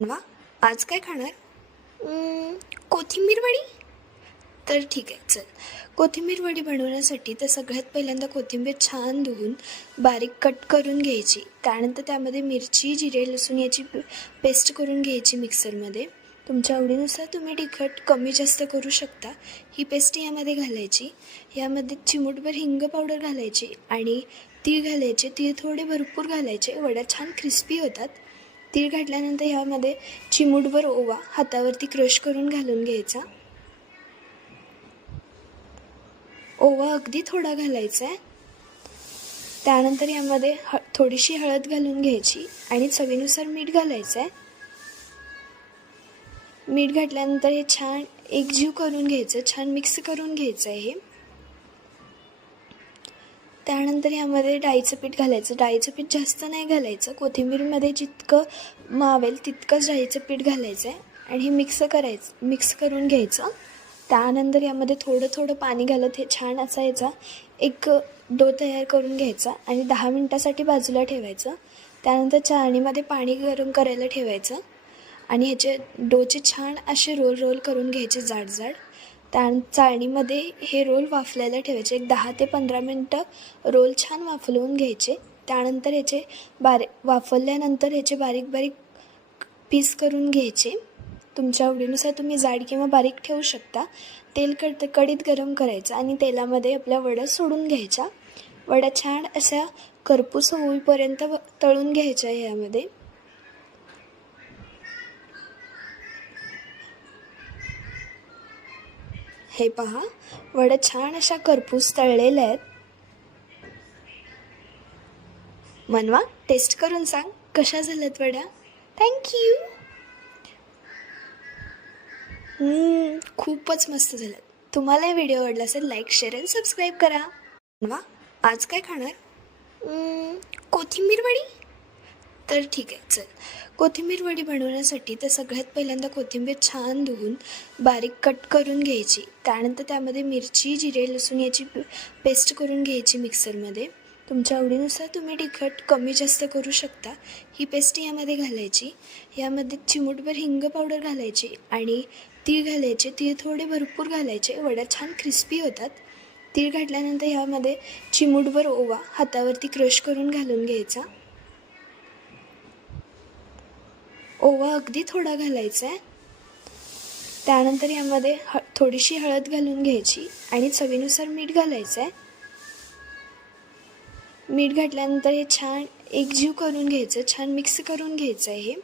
वा, आज काय खाणार? कोथिंबीर वडी. तर ठीक आहे, चल. कोथिंबीर वडी बनवण्यासाठी तर सगळ्यात पहिल्यांदा कोथिंबीर छान धुवून बारीक कट करून घ्यायची. त्यानंतर त्यामध्ये मिरची, जिरे, लसूण याची पेस्ट करून घ्यायची मिक्सरमध्ये. तुमच्या आवडीनुसार तुम्ही तिखट कमी जास्त करू शकता. ही पेस्ट यामध्ये घालायची. यामध्ये चिमूटभर हिंग पावडर घालायची आणि तीळ घालायचे. तीळ थोडे भरपूर घालायचे, वड्या छान क्रिस्पी होतात. तीळ घातल्यानंतर ह्यामध्ये चिमूटभर ओवा हातावरती क्रश करून घालून घ्यायचा. ओवा अगदी थोडा घालायचा आहे. त्यानंतर यामध्ये थोडीशी हळद घालून घ्यायची आणि चवीनुसार मीठ घालायचं आहे. मीठ घातल्यानंतर हे छान एकजीव करून घ्यायचं, छान मिक्स करून घ्यायचं आहे. त्यानंतर यामध्ये डाळीचं पीठ घालायचं. डाळीचं पीठ जास्त नाही घालायचं. कोथिंबीरमध्ये जितकं मावेल तितकंच डाळीचं पीठ घालायचं आहे आणि हे मिक्स करून घ्यायचं. त्यानंतर यामध्ये थोडं थोडं पाणी घालत हे छान असा याचा एक डो तयार करून घ्यायचा आणि 10 मिनटासाठी बाजूला ठेवायचं. त्यानंतर चाळणीमध्ये पाणी गरम करायला ठेवायचं आणि ह्याचे डोचे छान असे रोल करून घ्यायचे जाड. चाळणीमध्ये हे रोल वाफलायला ठेवायचे. एक 10 ते 15 मिनटं रोल छान वाफलवून घ्यायचे. त्यानंतर याचे वाफवल्यानंतर याचे बारीक पीस करून घ्यायचे. तुमच्या आवडीनुसार तुम्ही जाड किंवा बारीक ठेवू शकता. तेल कढईत गरम करायचं आणि तेलामध्ये आपल्या वड्या सोडून घ्यायच्या. वड्या छान अशा करपूस होईपर्यंत तळून घ्यायच्या. यामध्ये हे पहा, वड्या छान अशा करपूस तळलेल्या आहेत. मनवा, टेस्ट करून सांग कशा झाल्यात वड्या. थँक्यू. खूपच मस्त झाल्यात. तुम्हाला व्हिडिओ आवडला असेल लाईक, शेअर आणि सबस्क्राईब करा. वा, आज काय खाणार? कोथिंबीर वडी. तर ठीक आहे, चल. कोथिंबीर वडी बनवण्यासाठी तर सगळ्यात पहिल्यांदा कोथिंबीर छान धुवून बारीक कट करून घ्यायची. त्यानंतर त्यामध्ये मिरची, जिरे, लसूण याची पेस्ट करून घ्यायची मिक्सरमध्ये. तुमच्या आवडीनुसार तुम्ही तिखट कमी जास्त करू शकता. ही पेस्ट यामध्ये घालायची. यामध्ये चिमूटभर हिंग पावडर घालायची आणि तीळ घालायचे. तीळ थोडे भरपूर घालायचे, वड्या छान क्रिस्पी होतात. तीळ घातल्यानंतर ह्यामध्ये चिमूटभर ओवा हातावरती क्रश करून घालून घ्यायचा. ओवा अगदी थोडा घालायचा आहे. त्यानंतर यामध्ये थोडीशी हळद घालून घ्यायची आणि चवीनुसार मीठ घालायचं आहे. मीठ घातल्यानंतर हे छान एकजीव करून घ्यायचं, छान मिक्स करून घ्यायचं आहे.